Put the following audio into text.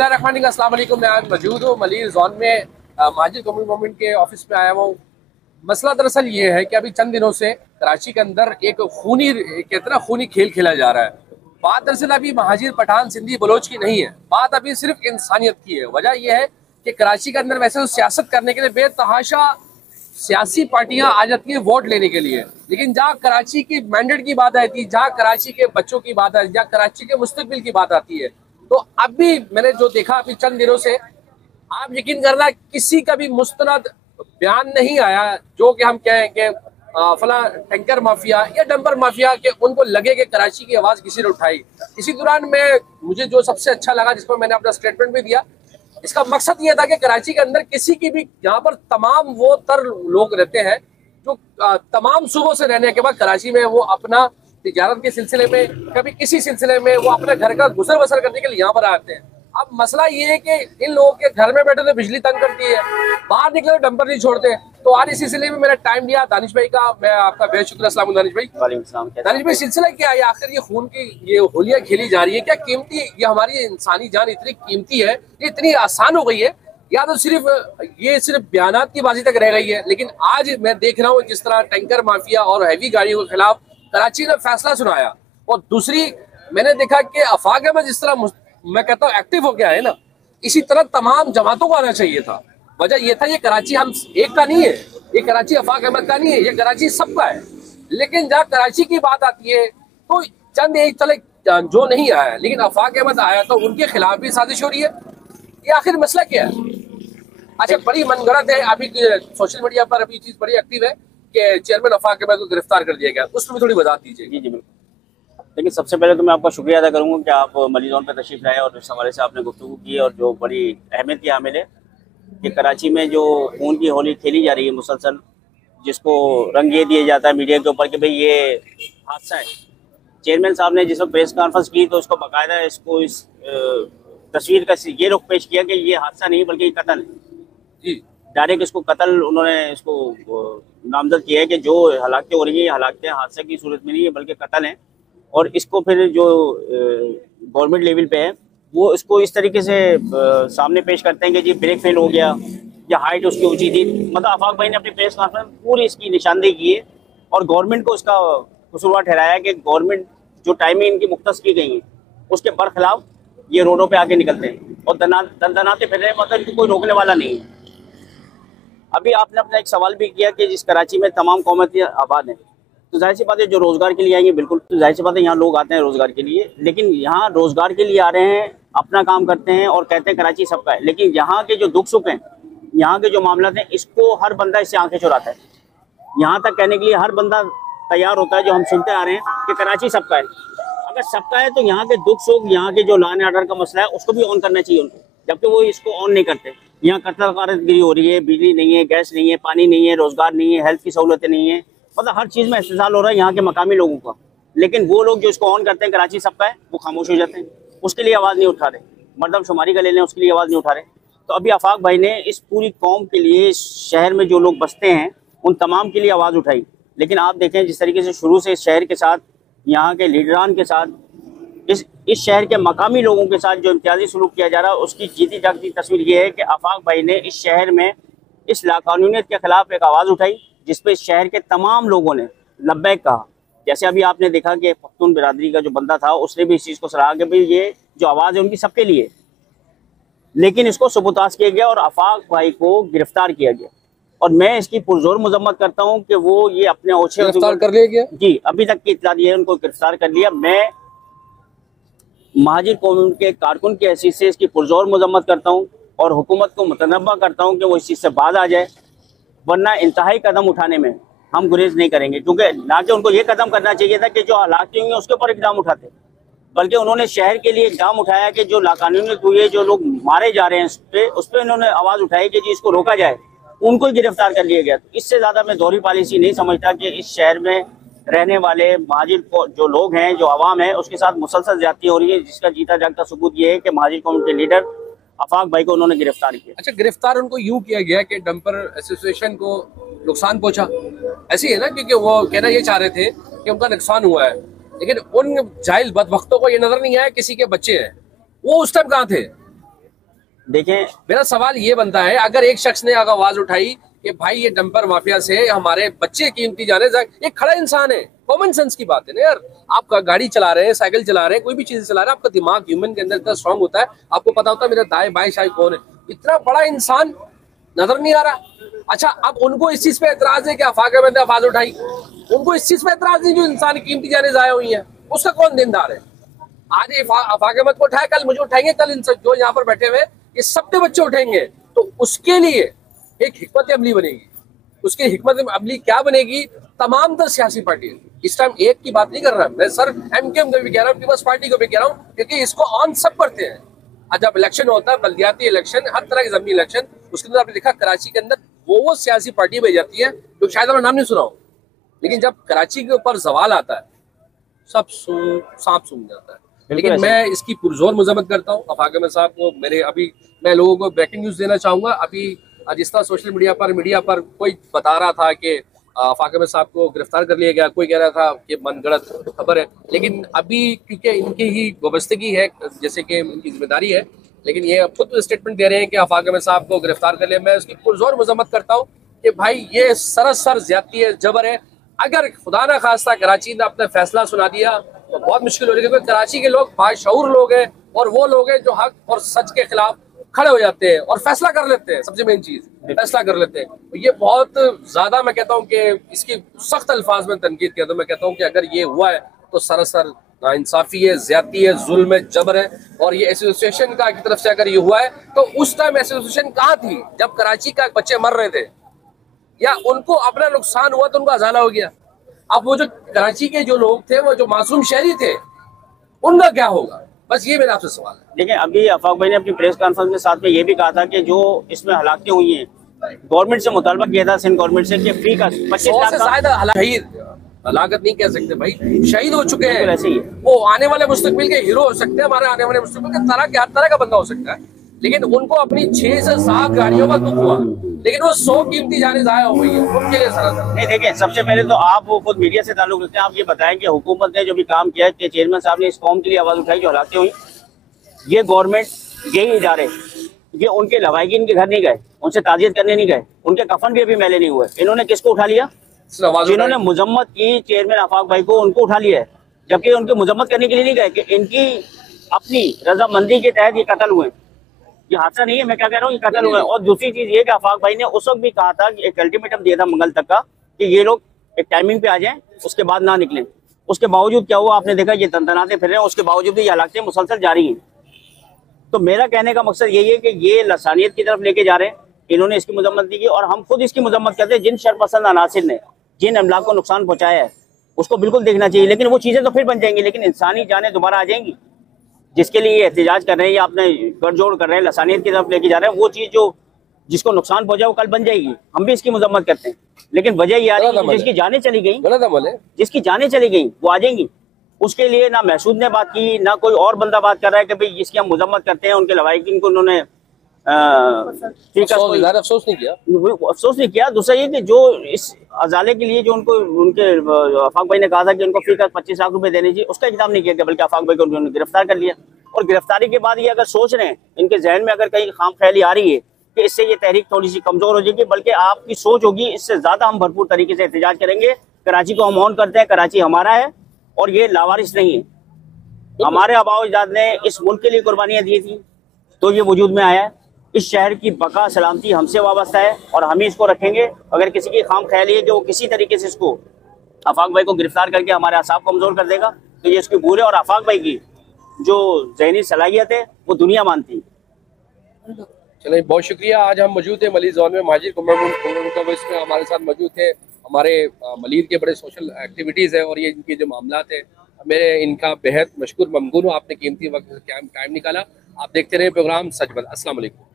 बिस्मिल्लाहिर्रहमानिर्रहीम, अस्सलाम वालेकुम। मैं आज मौजूद हूँ मलिर जोन में महाजिर कम्युनिटी मूवमेंट के ऑफिस में आया हूँ। मसला दरअसल ये है कि अभी चंद दिनों से कराची के अंदर एक खूनी खेल खेला जा रहा है। बात दरअसल अभी महाजिर पठान सिंधी बलोच की नहीं है, बात अभी सिर्फ इंसानियत की है। वजह यह है कि कराची के अंदर वैसे तो सियासत करने के लिए बेतहाशा सियासी पार्टियां आ जाती है वोट लेने के लिए, लेकिन जहाँ कराची की मैंडेट की बात आती है, जहाँ कराची के बच्चों की बात आती है, जहाँ कराची के मुस्तकबिल की बात आती है, तो अभी मैंने जो देखा अभी चंद दिनों से, आप यकीन करना किसी का भी मुस्तनद बयान नहीं आया जो कि हम कहें कि फला टैंकर माफिया या डंपर माफिया के उनको लगे कि कराची की आवाज किसी ने उठाई। इसी दौरान मुझे जो सबसे अच्छा लगा, जिस पर मैंने अपना स्टेटमेंट भी दिया, इसका मकसद ये था कि कराची के अंदर किसी की भी, यहाँ पर तमाम वो तर लोग रहते हैं जो तमाम सूबों से रहने के बाद कराची में वो अपना तिजारत के सिलसिले में, कभी किसी सिलसिले में वो अपने घर का गुजर बसर करने के लिए यहाँ पर आते हैं। अब मसला ये है कि इन लोगों के घर में बैठे तो बिजली तंग करती है, बाहर निकले तो डंपर नहीं छोड़ते। तो आज इस सिलसिले में मैंने टाइम दिया दानिश भाई का, मैं आपका बेहद शुक्र। अस्सलाम दानिश भाई। दानिश भाई, सिलसिला क्या है आखिर? ये खून की ये होलियां खेली जा रही है, क्या कीमती, ये हमारी इंसानी जान इतनी कीमती है, ये इतनी आसान हो गई है, या तो सिर्फ बयानात की बाजी तक रह गई है? लेकिन आज मैं देख रहा हूँ जिस तरह टैंकर माफिया और हैवी गाड़ियों के खिलाफ कराची ने फैसला सुनाया, और दूसरी मैंने देखा कि आफाक अहमद जिस तरह मैं कहता हूँ एक्टिव हो गया है ना, इसी तरह तमाम जमातों को आना चाहिए था। वजह यह था ये कराची हम एक का नहीं है, ये कराची आफाक अहमद का नहीं है, ये कराची सबका है। लेकिन जहाँ कराची की बात आती है तो चंद एक चले जो नहीं आया, लेकिन आफाक अहमद आया तो उनके खिलाफ भी साजिश हो रही है। ये आखिर मसला क्या है? अच्छा, बड़ी मनगढ़ंत है, अभी सोशल मीडिया पर अभी चीज बड़ी एक्टिव है कि चेयरमैन आफाक अहमद को गिरफ्तार कर दिया गया, उसमें भी थोड़ी वजाहत दीजिए। जी बिल्कुल। लेकिन सबसे पहले तो मैं आपका शुक्रिया अदा करूंगा कि आप मलिर जोन पर तशरीफ लाए और इस हवाले से आपने गुफ्तगू की, और जो बड़ी अहमियत की हामिल है कि कराची में जो खून की होली खेली जा रही है मुसलसल, जिसको रंग ये दिया जाता है मीडिया के ऊपर कि भाई ये हादसा है। चेयरमैन साहब ने जिस वक्त प्रेस कॉन्फ्रेंस की तो उसको बाकायदा इस तस्वीर का ये रुख पेश किया कि ये हादसा नहीं बल्कि कत्ल है। डायरेक्ट इसको कत्ल उन्होंने इसको नामजद किया है कि जो हलाकतें हो रही है ये हलाकतें हादसे की सूरत में नहीं है बल्कि कत्ल हैं। और इसको फिर जो गवर्नमेंट लेवल पे है वो इसको इस तरीके से सामने पेश करते हैं कि जी ब्रेक फेल हो गया या हाइट उसकी ऊंची थी। मतलब आफाक भाई ने अपनी प्रेस कॉन्फ्रेंस में पूरी इसकी निशानदेही की है और गवर्नमेंट को इसका कसूरवार ठहराया कि गवर्नमेंट जो टाइमिंग इनकी मुख्तस की गई है उसके बरखिलाफ ये रोडों पे आके निकलते हैं और दनाते फिर रहे, मतलब इनको कोई रोकने वाला नहीं है। अभी आपने अपना एक सवाल भी किया कि जिस कराची में तमाम कौमें आबाद हैं, तो जाहिर सी बात है जो रोज़गार के लिए आएंगे, बिल्कुल तो जाहिर सी बात है यहाँ लोग आते हैं रोज़गार के लिए, लेकिन यहाँ रोज़गार के लिए आ रहे हैं, अपना काम करते हैं और कहते हैं कराची सबका है। लेकिन यहाँ के जो दुख सुख हैं, यहाँ के जो मामला हैं, इसको हर बंदा इससे आंखें चुराता है। यहाँ तक कहने के लिए हर बंदा तैयार होता है, जो हम सुनते आ रहे हैं कि कराची सबका है। अगर सबका है तो यहाँ के दुख सुख, यहाँ के जो लॉ एंड ऑर्डर का मसला है उसको भी ऑन करना चाहिए उनको, जबकि वो इसको ऑन नहीं करते। यहाँ कत्ल-ए-गारतगिरी हो रही है, बिजली नहीं है, गैस नहीं है, पानी नहीं है, रोज़गार नहीं है, हेल्थ की सहूलतें नहीं है, मतलब हर चीज़ में इस्तेसाल हो रहा है यहाँ के मकामी लोगों का। लेकिन वो लोग जो इसको ऑन करते हैं कराची सबका है, वो खामोश हो जाते हैं, उसके लिए आवाज़ नहीं उठा रहे। मर्दमशुमारी का ले लें, उसके लिए आवाज़ नहीं उठा रहे। तो अभी आफाक भाई ने इस पूरी कौम के लिए, इस शहर में जो लोग बसते हैं उन तमाम के लिए आवाज़ उठाई। लेकिन आप देखें जिस तरीके से शुरू से इस शहर के साथ, यहाँ के लीडरान के साथ, इस शहर के मकामी लोगों के साथ जो इम्तियाजी सलूक किया जा रहा है, उसकी जीती जागती तस्वीर ये है कि आफाक भाई ने इस शहर में इस लाकानूनियत के खिलाफ एक आवाज़ उठाई, जिसपे इस शहर के तमाम लोगों ने लब्बैक कहा। जैसे अभी आपने देखा कि पख्तून बिरादरी का जो बंदा था उसने भी इस चीज़ को सराहा कि भाई ये जो आवाज़ है उनकी सबके लिए। लेकिन इसको सबूताज किया गया और आफाक भाई को गिरफ्तार किया गया, और मैं इसकी पुरजोर मजम्मत करता हूँ कि वो ये अपने ओछे गिरफ्तार कर लिया गया। जी, अभी तक की इत्तला दी है, उनको गिरफ्तार कर लिया। मैं महाजिर कौम के कारकुन की हैसियत से इसकी पुरजोर मजम्मत करता हूँ और हुकूमत को मुतनब्बा करता हूँ कि वो इस चीज़ से बाज आ जाए, वरना इंतहाई कदम उठाने में हम गुरेज नहीं करेंगे। क्योंकि ना कि उनको ये कदम करना चाहिए था कि जो हालातें हुई हैं उसके ऊपर इकदाम उठाते, बल्कि उन्होंने शहर के लिए इकदाम उठाया कि जो लाकानूनियत हुई है, जो लोग मारे जा रहे हैं उस पर इन्होंने आवाज़ उठाई कि जी इसको रोका जाए, उनको ही गिरफ्तार कर लिया गया। इससे ज़्यादा मैं दोहरी पॉलिसी नहीं समझता कि इस शहर में रहने वाले महाजिर को जो लोग हैं, जो आवाम है, उसके साथ मुसलसल ज्यादती हो रही है, जिसका जीता जागता सबूत ये है कि महाजिर कौम के लीडर आफाक भाई को उन्होंने गिरफ्तार किया। अच्छा, गिरफ्तार उनको यूं किया गया कि डंपर एसोसिएशन को नुकसान पहुंचा, ऐसी है ना, क्योंकि वो कहना ये चाह रहे थे कि उनका नुकसान हुआ है, लेकिन उन जाहिल बदबख्तों को ये नजर नहीं आया किसी के बच्चे हैं। वो उस टाइम कहाँ थे? देखें, मेरा सवाल ये बनता है, अगर एक शख्स ने अगर आवाज उठाई कि भाई ये डंपर माफिया से हमारे बच्चे कीमती जाने, एक खड़ा इंसान है, कॉमन सेंस की बात है ना यार। आप गाड़ी चला रहे हैं, साइकिल चला रहे हैं, कोई भी चीज चला रहे हैं, आपका दिमाग ह्यूमन के अंदर इतना स्ट्रांग होता है, आपको पता होता है मेरा दाएं बाएं शायद कौन है। इतना बड़ा इंसान नजर नहीं आ रहा। अच्छा, अब उनको इस चीज पे एतराज है कि आफाक अहमद ने आवाज उठाई, उनको इस चीज पे एतराज नहीं जो इंसान की कीमती जाने जाया हुई है, उसका कौन देनदार है? आज आफाक अहमद को उठाया, कल मुझे उठाएंगे, कल इन जो यहाँ पर बैठे हुए ये सबके बच्चे उठेंगे, तो उसके लिए एक हिकमत अमली बनेगी। उसकी हिकमत अमली क्या बनेगी? तमाम तर सियासी पार्टी, इस टाइम एक की बात नहीं कर रहा मैं सर, एमकेएम को भी कह रहा हूँ, पीपल्स पार्टी को भी कह रहा हूँ, क्योंकि इसको ऑन सब करते हैं। आज जब इलेक्शन होता है, बल्दियाती इलेक्शन, हर तरह की जमीनी इलेक्शन, उसके अंदर आपने देखा कराची के अंदर वो सियासी पार्टी भेज जाती है जो शायद आपने नाम नहीं सुना हो, लेकिन जब कराची के ऊपर सवाल आता है सब सांप सूंघ जाता है। लेकिन मैं इसकी पुरजोर मजम्मत करता हूँ आफाक अहमद साहब को। मेरे अभी मैं लोगों को ब्रेकिंग न्यूज देना चाहूंगा। अभी जिस तरह सोशल मीडिया पर कोई बता रहा था कि आफाक अहमद साहब को गिरफ्तार कर लिया गया, कोई कह रहा था कि मनगढ़ंत खबर है, लेकिन अभी क्योंकि इनकी ही वाबस्तगी है, जैसे कि इनकी जिम्मेदारी है, लेकिन ये खुद स्टेटमेंट दे रहे हैं कि आफाक अहमद साहब को गिरफ्तार कर लिया। मैं उसकी पुरजोर मजम्मत करता हूँ कि भाई ये सरासर ज्यादती है, जबर है। अगर खुदा ना खास्ता कराची ने अपना फैसला सुना दिया तो बहुत मुश्किल हो रही है, क्योंकि कराची के लोग बाशऊर लोग हैं और वो लोग हैं जो हक और सच के खिलाफ खड़े हो जाते हैं और फैसला कर लेते हैं। सबसे मेन चीज फैसला कर लेते हैं। तो ये बहुत ज्यादा, मैं कहता हूँ कि इसकी सख्त अल्फाज में तनकीद किया, तो मैं कहता हूँ कि अगर ये हुआ है तो सरासर नाइंसाफी है, ज्यादती है, जुल्म है, जबर है। और ये एसोसिएशन का की तरफ से अगर ये हुआ है तो उस टाइम एसोसिएशन कहाँ थी जब कराची का बच्चे मर रहे थे, या उनको अपना नुकसान हुआ तो उनको अजाला हो गया? अब वो जो कराची के जो लोग थे, वो जो मासूम शहरी थे, उनका क्या होगा? बस ये मेरा आपसे सवाल है। देखिए, अभी आफाक भाई ने अपनी प्रेस कॉन्फ्रेंस में साथ में ये भी कहा था कि जो इसमें हलाकतें हुई हैं, गवर्नमेंट से मुतालबा किया था सिंध गवर्नमेंट से कि फी का 25 लाख का शहीद, हलाकत नहीं कह सकते भाई, शहीद हो चुके हैं। ऐसे ही वो आने वाले मुस्तकबिल के हीरो हो सकते हैं, हमारे आने वाले मुस्तकबिल के हर तरह का बंदा हो सकता है, लेकिन उनको अपनी 6 से 7 गाड़ियों का दुख हुआ, लेकिन वो 100 कीमती जाने जाया हो गई है उनके लिए। नहीं, देखिए, सबसे पहले तो आप खुद मीडिया से ताल्लुक रखते हैं, आप ये बताएं कि हुकूमत ने जो भी काम किया है, कि चेयरमैन साहब ने इस कौम के लिए आवाज उठाई जो हलाकतें हुई, ये गवर्नमेंट, यही इदारे, ये उनके लवाहिकीन के घर नहीं गए, उनसे ताजियत करने नहीं गए, उनके कफन भी अभी मैले नहीं हुए। इन्होंने किसको उठा लिया? जिन्होंने मुजम्मत की चेयरमैन आफाक भाई को, उनको उठा लिया है, जबकि उनकी मुजम्मत करने के लिए नहीं गए कि इनकी अपनी रजामंदी के तहत ये कत्ल हुए। ये हादसा नहीं है, मैं क्या कह रहा हूँ, ये कत्ल हुआ है। और दूसरी चीज ये कि आफाक भाई ने उस वक्त भी कहा था कि एक अल्टीमेटम दिया था मंगल तक का कि ये लोग एक टाइमिंग पे आ जाएं, उसके बाद ना निकलें। उसके बावजूद क्या हुआ आपने देखा, ये तनतनाते फिर रहे हैं, उसके बावजूद भी ये हालातें मुसलसल जारी हैं। तो मेरा कहने का मकसद यही है कि ये लसानियत की तरफ लेके जा रहे हैं, इन्होंने इसकी मजम्मत की और हम खुद इसकी मजम्मत करते हैं। जिन शरपसंद अनासिर ने जिन अमला को नुकसान पहुंचाया है उसको बिल्कुल देखना चाहिए, लेकिन वो चीजें तो फिर बन जाएंगी, लेकिन इंसानी जानें दोबारा आ जाएंगी। जिसके लिए ये एहतजाज कर रहे हैं या अपने गठजोड़ कर रहे हैं, लसानियत की तरफ लेके जा रहे हैं, वो चीज जो जिसको नुकसान पहुंचा वो कल बन जाएगी। हम भी इसकी मजम्मत करते हैं, लेकिन वजह ये आ रही है जिसकी जानें चली गई, जिसकी जानें चली गई वो आ जाएंगी। उसके लिए ना महसूद ने बात की, ना कोई और बंदा बात कर रहा है कि भाई जिसकी हम मजम्मत करते हैं, उनके लवाहिकीन को उन्होंने अफसोस नहीं किया। दूसरा ये कि जो इस अजाले के लिए जो उनको उनके आफाक भाई ने कहा था कि उनको फी का 25 लाख रुपए देने चाहिए, उसका इंतजाम नहीं किया, बल्कि आफाक भाई को उन्होंने गिरफ्तार कर लिया। और गिरफ्तारी के बाद ये अगर सोच रहे हैं, इनके जहन में अगर कहीं खाम ख्याली आ रही है कि इससे ये तहरीक थोड़ी सी कमजोर हो जाएगी, बल्कि आपकी सोच होगी इससे ज्यादा हम भरपूर तरीके से एहतजाज करेंगे। कराची को हम ऑन करते हैं, कराची हमारा है और ये लावारिस नहीं है। हमारे आबाओ अजदाद ने इस मुल्क के लिए कुर्बानियां दी थी तो ये वजूद में आया है। इस शहर की बका सलामती हमसे वाबस्ता है और हम ही इसको रखेंगे। अगर किसी की खाम ख्याली है कि वो किसी तरीके से इसको आफाक भाई को गिरफ्तार करके हमारे असाब कमजोर कर देगा, तो ये इसकी भूल है। और आफाक भाई की जो जहनी सलाहियत है वो दुनिया मानती है। चलिए, बहुत शुक्रिया। आज हम मौजूद थे मलिर जोन में, माजिद कुमर इसमें हमारे साथ मौजूद थे। हमारे मलिर के बड़े सोशल एक्टिविटीज़ है और ये इनके जो मामलात है, मेरे इनका बेहद मशकूर ममनून हूँ। आपने कीमती वक्त टाइम निकाला। आप देखते रहे प्रोग्राम सच बात। अस्सलाम वालेकुम।